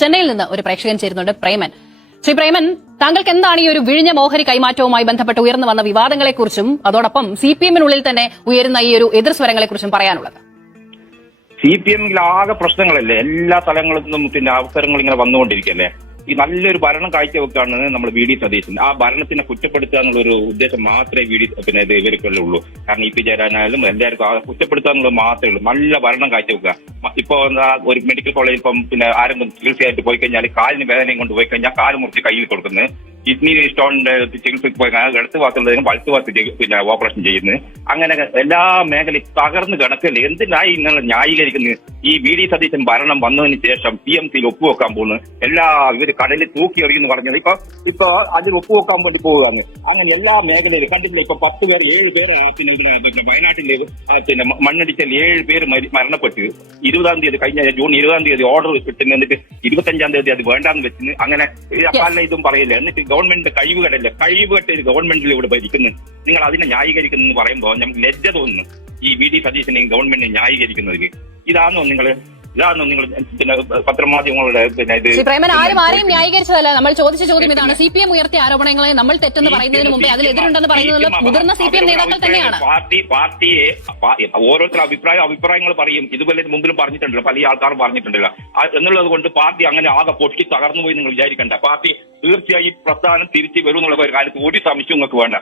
ചെന്നൈയിൽ നിന്ന് ഒരു പ്രേക്ഷകൻ ചേരുന്നുണ്ട്, പ്രേമൻ. ശ്രീ പ്രേമൻ, താങ്കൾക്ക് എന്താണ് ഈ ഒരു വിഴിഞ്ഞ ഓഹരി കൈമാറ്റവുമായി ബന്ധപ്പെട്ട് ഉയർന്നു വന്ന വിവാദങ്ങളെക്കുറിച്ചും അതോടൊപ്പം സിപിഎമ്മിനുള്ളിൽ തന്നെ ഉയരുന്ന ഈ ഒരു എതിർസ്വരങ്ങളെക്കുറിച്ചും പറയാനുള്ളത്? സിപിഎമ്മിൽ ആകെ പ്രശ്നങ്ങളല്ലേ, എല്ലാ തലങ്ങളിൽ നിന്നും പിന്നെ അവസരങ്ങൾ ഇങ്ങനെ വന്നുകൊണ്ടിരിക്കല്ലേ. ഈ നല്ലൊരു ഭരണം കാഴ്ചവെക്കാണ് നമ്മൾ വി ഡി സതീശൻ. ആ ഭരണത്തിനെ കുറ്റപ്പെടുത്തുക എന്നുള്ളൊരു ഉദ്ദേശം മാത്രമേ ഇവർക്കുള്ളൂ. കാരണം ഇ പി ജയരാജനായാലും എല്ലാവർക്കും കുറ്റപ്പെടുത്തുക എന്നുള്ളത് മാത്രമേ ഉള്ളൂ. നല്ല ഭരണം കാഴ്ചവെക്കുക. ഇപ്പൊ ഒരു മെഡിക്കൽ കോളേജിൽ ഇപ്പം പിന്നെ ആരെങ്കിലും ചികിത്സയായിട്ട് പോയി കഴിഞ്ഞാൽ കാലിന് വേദനയും കൊണ്ട് പോയി കഴിഞ്ഞാൽ കാല് മുറിച്ച് കയ്യിൽ കൊടുക്കുന്നത്, കിഡ്നി സ്റ്റോണിന്റെ ചികിത്സയ്ക്ക് പോയി കഴിഞ്ഞാൽ ഇടത്ത് ഭാഗത്തുള്ളതിനും വലത്ത് ഭാഗത്ത് പിന്നെ ഓപ്പറേഷൻ ചെയ്യുന്നത്, അങ്ങനെ എല്ലാ മേഖലയും തകർന്ന് കിടക്കല്ലേ. എന്തിനായി ഇങ്ങനെ ന്യായീകരിക്കുന്നത്? ഈ വി ഡി സതീശൻ ഭരണം വന്നതിന് ശേഷം PMCയിൽ ഒപ്പുവെക്കാൻ പോകുന്നു, ഇവര് കടലിൽ തൂക്കി എറിയെന്ന് പറഞ്ഞത് ഇപ്പൊ അതിൽ ഒപ്പുവെക്കാൻ വേണ്ടി പോവുകയാണ്. അങ്ങനെ എല്ലാ മേഖലയിലും കണ്ടിട്ടില്ല. ഇപ്പൊ 10 പേര് 7 പേര് പിന്നെ വയനാട്ടിലെ പിന്നെ മണ്ണടിച്ചാൽ 7 പേര് മരണപ്പെട്ടു. 20-ാം തീയതി കഴിഞ്ഞ ജൂൺ 20-ാം തീയതി ഓർഡർ കിട്ടുന്ന, എന്നിട്ട് 25-ാം തീയതി അത് വേണ്ടാന്ന് വെച്ചിന്. അങ്ങനെ പല ഇതും പറയില്ല. എന്നിട്ട് ഗവൺമെന്റിന്റെ കഴിവുകെട്ട ഒരു ഗവൺമെന്റിൽ ഇവിടെ ഭരിക്കുന്നു. നിങ്ങൾ അതിനെ ന്യായീകരിക്കുന്നു പറയുമ്പോൾ നമുക്ക് ലജ്ജ തോന്നുന്നു. ഈ വി ഡി സതീശനെയും ഗവൺമെന്റിനെ ന്യായീകരിക്കുന്നതിൽ ഇതാണോ നിങ്ങൾ പിന്നെ പത്രമാധ്യമങ്ങളുടെ പ്രേമൻ, ആരെയും ന്യായീകരിച്ചതല്ല. നമ്മൾ ചോദിച്ച ചോദ്യം ഇതാണ്. സിപിഎം ഉയർത്തിയ ആരോപണങ്ങളെ നമ്മൾ തെറ്റെന്ന് പറയുന്നതിന് മുമ്പേ അതിൽ എതിരുണ്ടെന്ന് പറയുന്നത് മുതിർന്ന സിപിഎം നേതാക്കൾ തന്നെയാണ്. പാർട്ടിയെ ഓരോരുത്തർ അഭിപ്രായങ്ങൾ പറയും. ഇതുപോലെ മുമ്പിലും പറഞ്ഞിട്ടുണ്ടല്ലോ, പല ആൾക്കാരും പറഞ്ഞിട്ടുണ്ടല്ലോ. എന്നുള്ളത് കൊണ്ട് പാർട്ടി അങ്ങനെ ആകെ പൊട്ടി തകർന്നു പോയി നിങ്ങൾ വിചാരിക്കണ്ട. പാർട്ടി തീർച്ചയായും പ്രസ്ഥാനം തിരിച്ചു വരും എന്നുള്ള കാര്യത്തിൽ ഒരു സംശയം നിങ്ങൾക്ക് വേണ്ട.